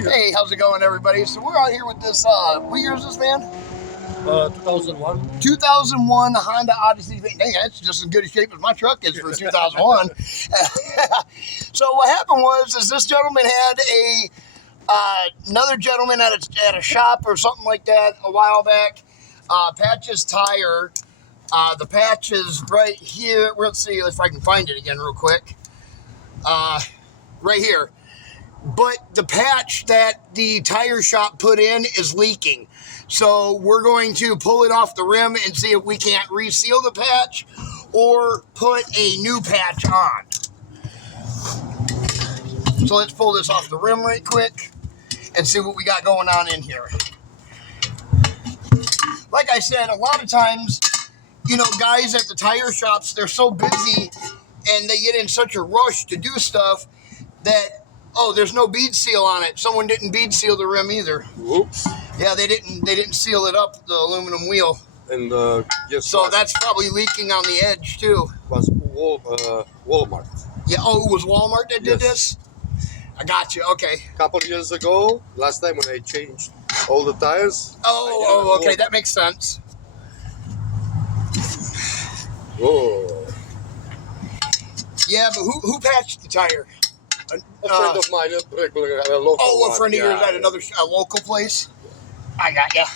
here. Hey, how's it going, everybody? So we're out here with this, what year is this van? 2001. 2001 Honda Odyssey. Dang, that's just as good a shape as my truck is for 2001. So what happened was, is this gentleman had another gentleman at a shop or something like that a while back, patch his tire. The patch is right here. Let's see if I can find it again real quick. Right here. But the patch that the tire shop put in is leaking. So we're going to pull it off the rim and see if we can't reseal the patch or put a new patch on. So let's pull this off the rim right quick and see what we got going on in here. Like I said, a lot of times, you know, guys at the tire shops, they're so busy and they get in such a rush to do stuff that, oh, there's no bead seal on it. Someone didn't bead seal the rim either. Whoops. Yeah, they didn't seal it up, the aluminum wheel. And yes, So that's probably leaking on the edge too. was Walmart. Yeah, oh, it was Walmart that did Yes. this? I got you, okay. A couple of years ago, last time when I changed all the tires. Oh, okay, that makes sense. Oh. Yeah, but who patched the tire? A friend of mine, a regular, a local Oh, a friend of one. yours at another a local place? I got ya.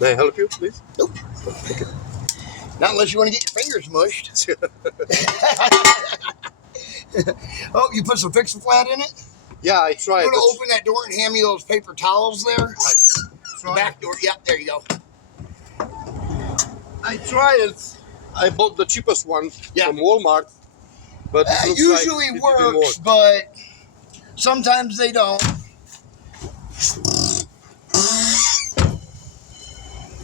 May I help you, please? Nope. Okay. Not unless you want to get your fingers mushed. Oh, you put some Fix-A-Flat in it? Yeah, I tried. You want to open that door and hand me those paper towels there? The back door. Yep, there you go. I tried it. I bought the cheapest one Yeah. from Walmart. But it looks Usually like it works, didn't work. but sometimes they don't.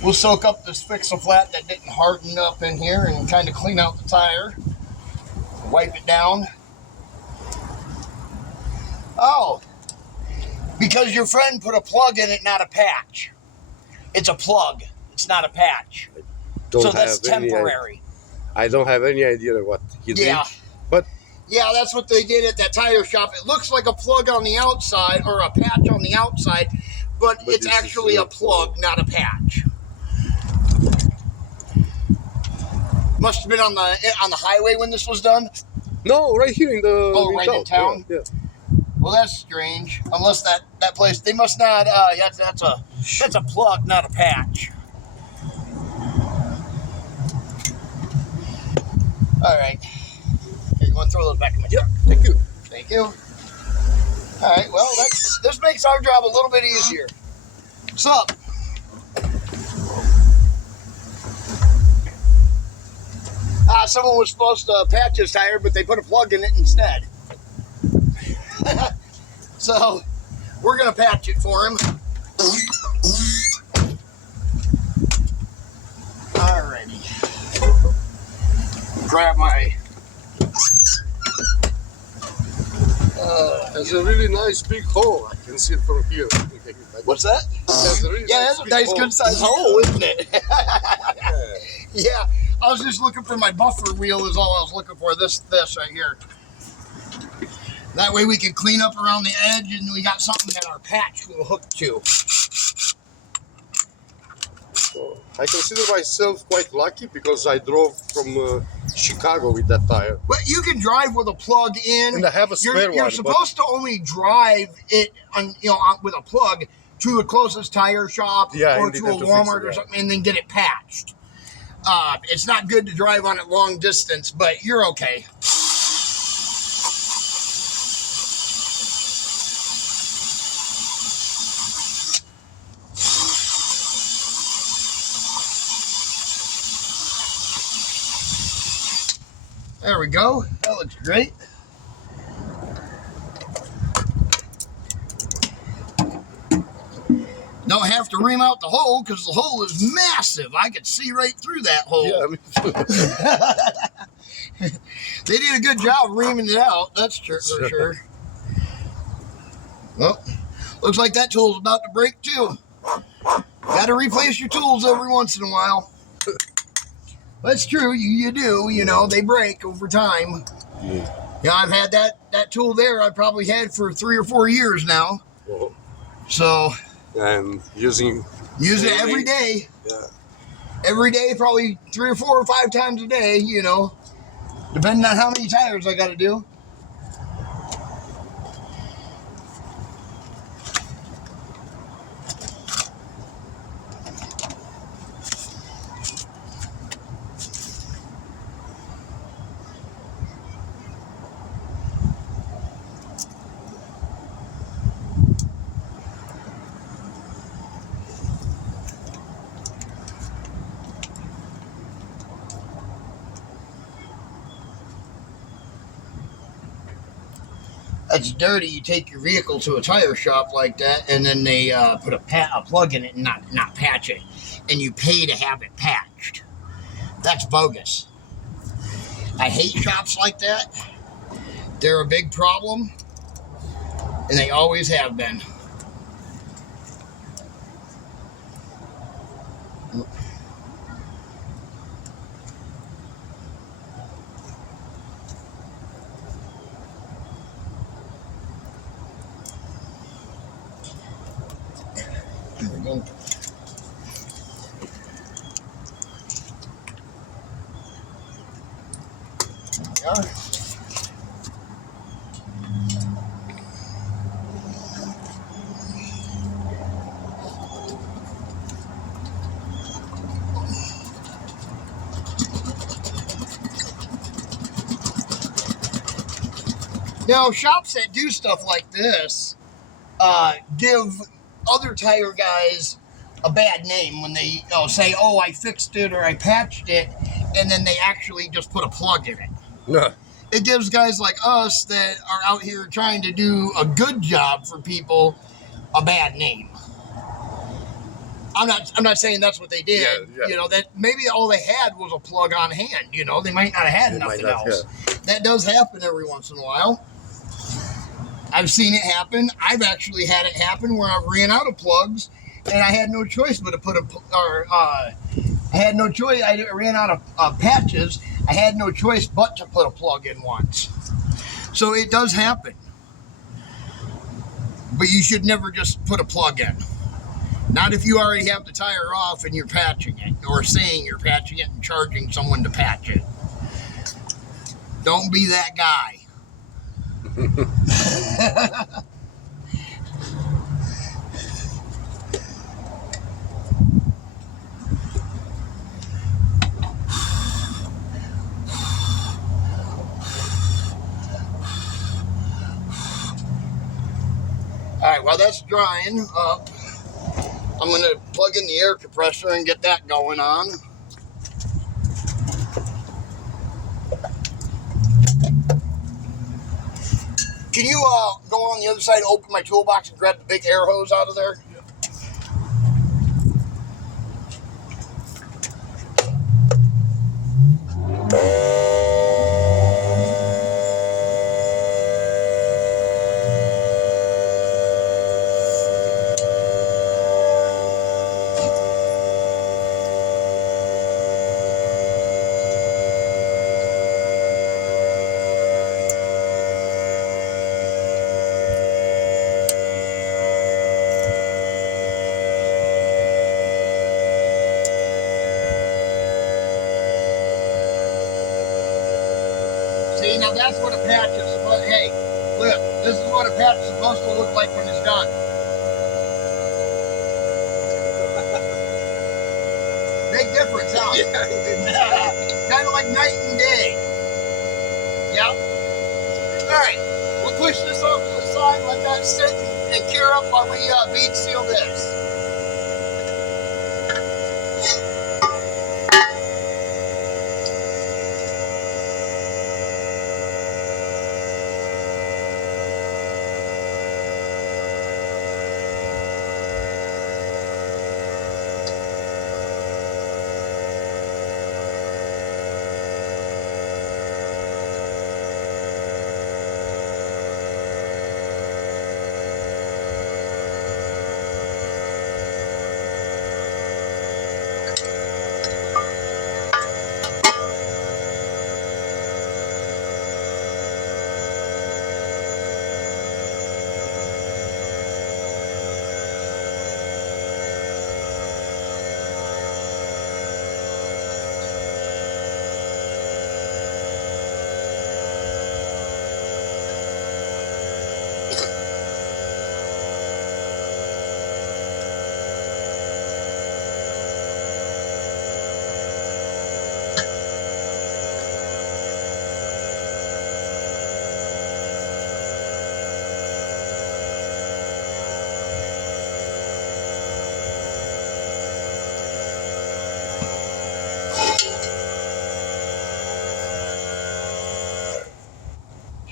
We'll soak up this Fix-A-Flat that didn't harden up in here and kind of clean out the tire. Wipe it down. Oh, because your friend put a plug in it, not a patch. It's a plug. It's not a patch. Don't So that's have any temporary. I don't have any idea what he did. Yeah. But Yeah, that's what they did at that tire shop. It looks like a plug on the outside or a patch on the outside, but it's this is actually a plug, not a patch. Must have been on the highway when this was done. no, right here in the Right in town? Yeah. Well, that's strange. Unless that place, they must not. That's a plug, not a patch. All right. Here, you want to throw those back in my truck? Thank you. Thank you. All right. Well, this makes our job a little bit easier. What's up? Someone was supposed to patch his tire, but they put a plug in it instead. So we're gonna patch it for him. Alrighty. Grab my. It's a really nice big hole. I can see it from here. What's that? It's a really Yeah, that's a big nice, hole. good sized hole, isn't it? Yeah, I was just looking for my buffer wheel. Is all I was looking for. This right here. That way we can clean up around the edge, and we got something that our patch will hook to. I consider myself quite lucky because I drove from Chicago with that tire. But you can drive with a plug in. And I have a spare one. You're supposed to only drive it on, with a plug to the closest tire shop or and to they a have to fix Walmart it, or something, and then get it patched. It's not good to drive on it long distance, but you're okay. There we go. That looks great. Don't have to ream out the hole because the hole is massive. I could see right through that hole. Yeah, They did a good job reaming it out. That's for sure. Well, looks like that tool's about to break too. Got to replace your tools every once in a while. That's true. You do. You know, they break over time. Yeah, I've had that tool there. I've probably had for 3 or 4 years now. Oh. So And use it every day. Yeah. Every day, probably 3 or 4 or 5 times a day. You know, depending on how many tires I got to do. That's dirty. You take your vehicle to a tire shop like that, and then they put a plug in it and not patch it, and you pay to have it patched. That's bogus. I hate shops like that. They're a big problem, and they always have been. There we go. There we are. Now, shops that do stuff like this give other tire guys a bad name when they say, "Oh, I fixed it" or "I patched it," and then they actually just put a plug in it. Yeah. It gives guys like us that are out here trying to do a good job for people a bad name. I'm not saying that's what they did. Yeah. You know, that maybe all they had was a plug on hand. You know, they might not have had nothing else. That does happen every once in a while. I've seen it happen. I've actually had it happen where I've ran out of plugs, and I had no choice but to put I had no choice. I ran out of patches. I had no choice but to put a plug in once. So it does happen. But you should never just put a plug in. Not if you already have the tire off and you're patching it, or saying you're patching it and charging someone to patch it. Don't be that guy. Alright, while that's drying up, I'm going to plug in the air compressor and get that going on. Can you go on the other side, open my toolbox, and grab the big air hose out of there? See, now that's what a patch is supposed to, hey, look, this is what a patch is supposed to look like when it's done. Big difference, huh? Yeah. Kind of like night and day. Yep. Alright, we'll push this over to the side, let that sit and cure up while we bead seal this.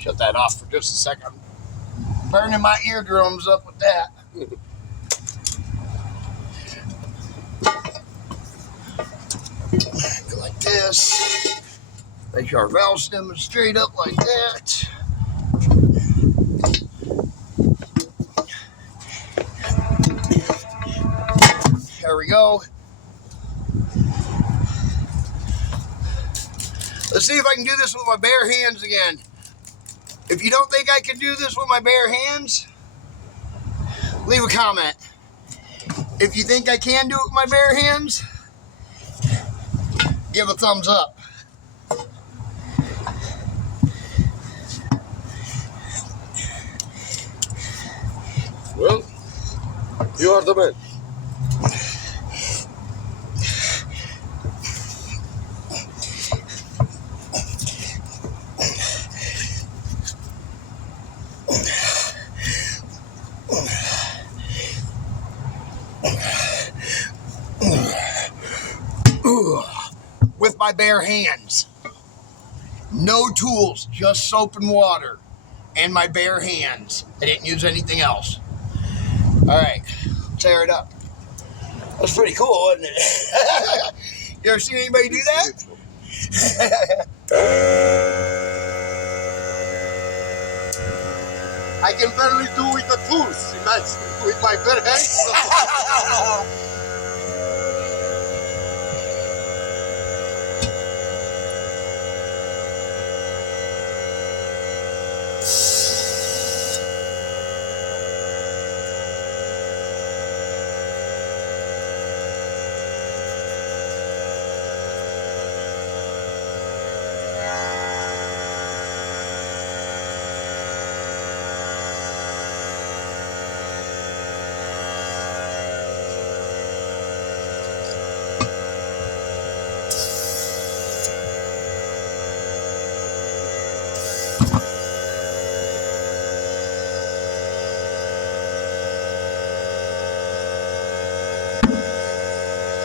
Shut that off for just a second. I'm burning my eardrums up with that. Go like this. Make sure our valve stem is straight up like that. There we go. Let's see if I can do this with my bare hands again. If you don't think I can do this with my bare hands, leave a comment. If you think I can do it with my bare hands, give a thumbs up. Well, you are the man. With my bare hands. No tools, just soap and water. And my bare hands. I didn't use anything else. Alright, tear it up. That's pretty cool, wasn't it? You ever seen anybody do that? I can barely do with the tools. Imagine with my bare hands.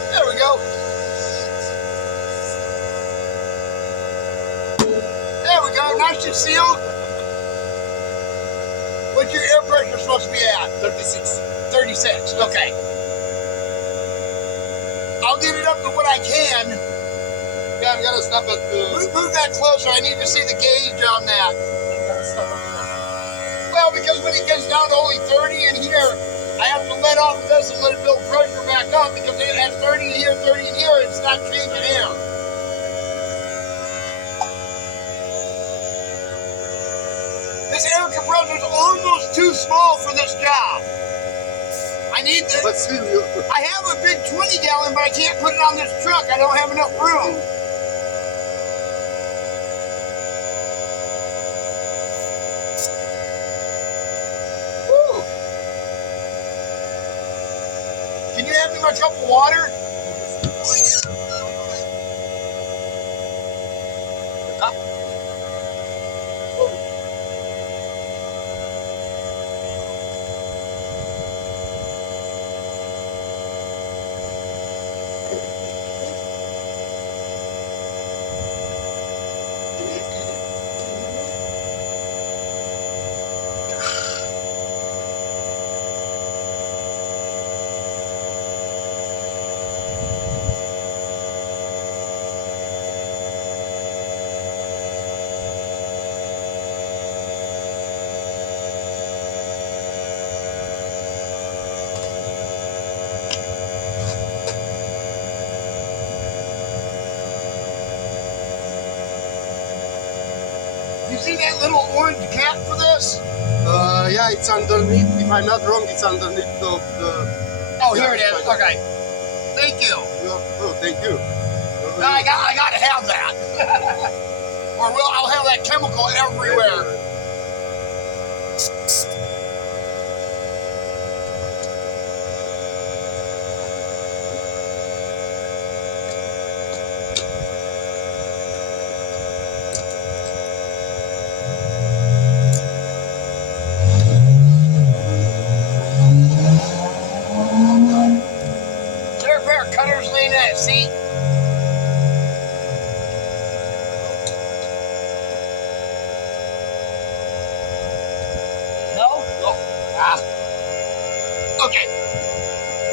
There we go. There we go. Nice and sealed. What's your air pressure supposed to be at? 36. 36. Okay. I'll get it up to what I can. Yeah, I'm gonna stop at. Move that closer. I need to see the gauge on that. Well, because when it gets down to only 30 in here, I have to let off this and let it build pressure back up because it has 30 in here, 30 in here, it's not changing air. This air compressor is almost too small for this job. I need this. But still, I have a big 20 gallon, but I can't put it on this truck. I don't have enough room. Can you hand me my cup of water? You see that little orange cap for this? Yeah, it's underneath. If I'm not wrong, it's underneath the. Oh, here it is. Okay. Thank you. Oh, thank you. No, I gotta have that. Or I'll have that chemical everywhere. Is there a pair of cutters laying in that seat? Okay.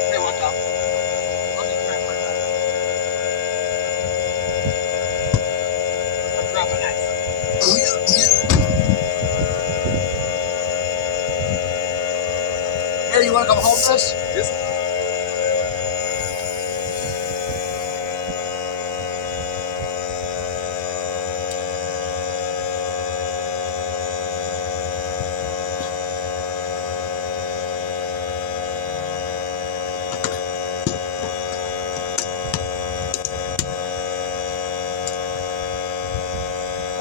Here, watch out. Let me grab my knife. Grab my knife. Here, you want to come hold this? Yes.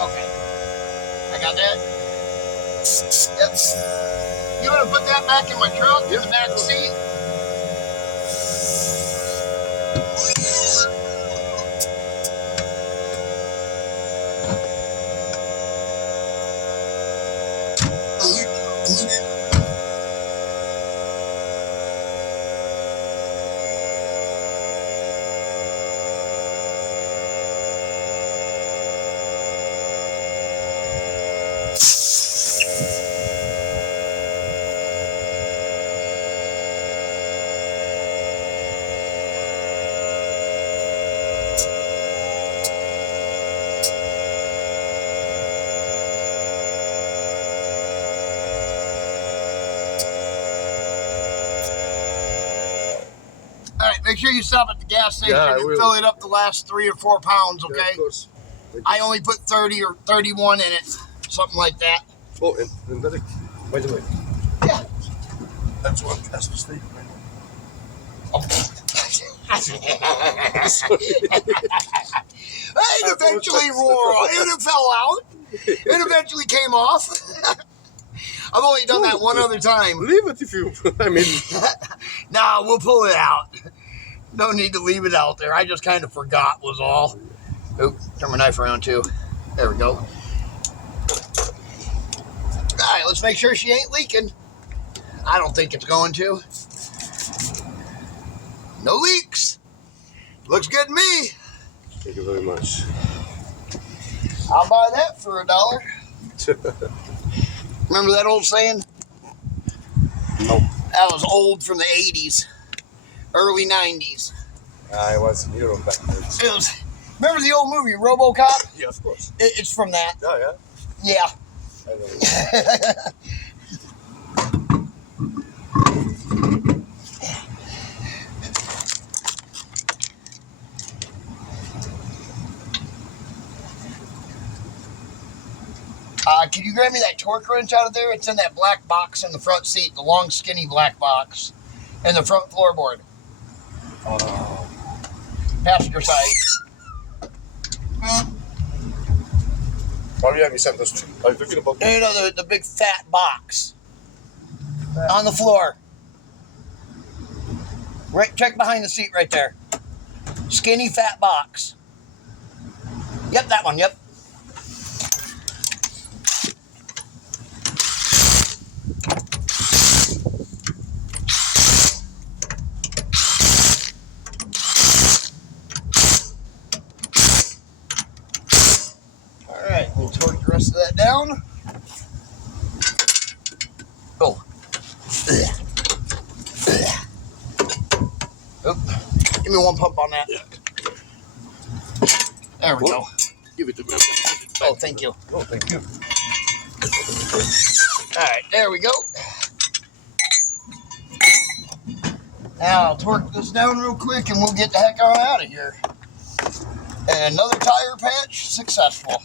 Okay. I got that? Yep. You want to put that back in my truck, in the back seat? All right, make sure you stop at the gas station and fill it up the last 3 or 4 pounds, okay? Yeah, of course. I only put 30 or 31 in it, something like that. Oh, and that, by the way. Yeah. That's one has to stay. It eventually wore off. It fell out. It eventually came off. I've only done that one other time. Leave it if you, I mean. Nah, we'll pull it out. No need to leave it out there. I just kind of forgot was all. Oop, turn my knife around too. There we go. All right, let's make sure she ain't leaking. I don't think it's going to. No leaks. Looks good to me. Thank you very much. I'll buy that for $1. Remember that old saying? No. That was old from the 80s, early 90s. I was in Europe back then. It was, remember the old movie RoboCop? Yeah, of course. It's from that. Yeah, yeah. Yeah. I know. Can you grab me that torque wrench out of there? It's in that black box in the front seat, the long, skinny black box, in the front floorboard. Passenger side. Oh, yeah, misunderstood. Are you talking about? No, the big fat box on the floor. Right, check behind the seat right there. Skinny fat box. Yep, that one. Yep. We'll torque the rest of that down. Oh. Oop. Give me one pump on that. There we go. Give it to me. Oh, thank you. Oh, thank you. All right, there we go. Now I'll torque this down real quick and we'll get the heck on out of here. And another tire patch successful.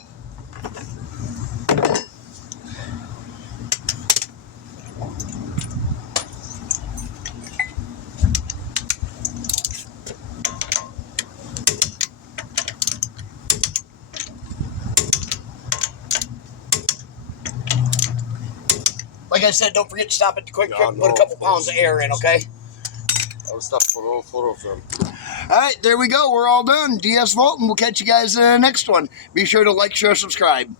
Like I said, don't forget to stop at the quick trip and put a couple pounds of air in, okay? I'll stop for all 4 of them. All right, there we go. We're all done. DS Vault, and we'll catch you guys in the next one. Be sure to like, share, subscribe.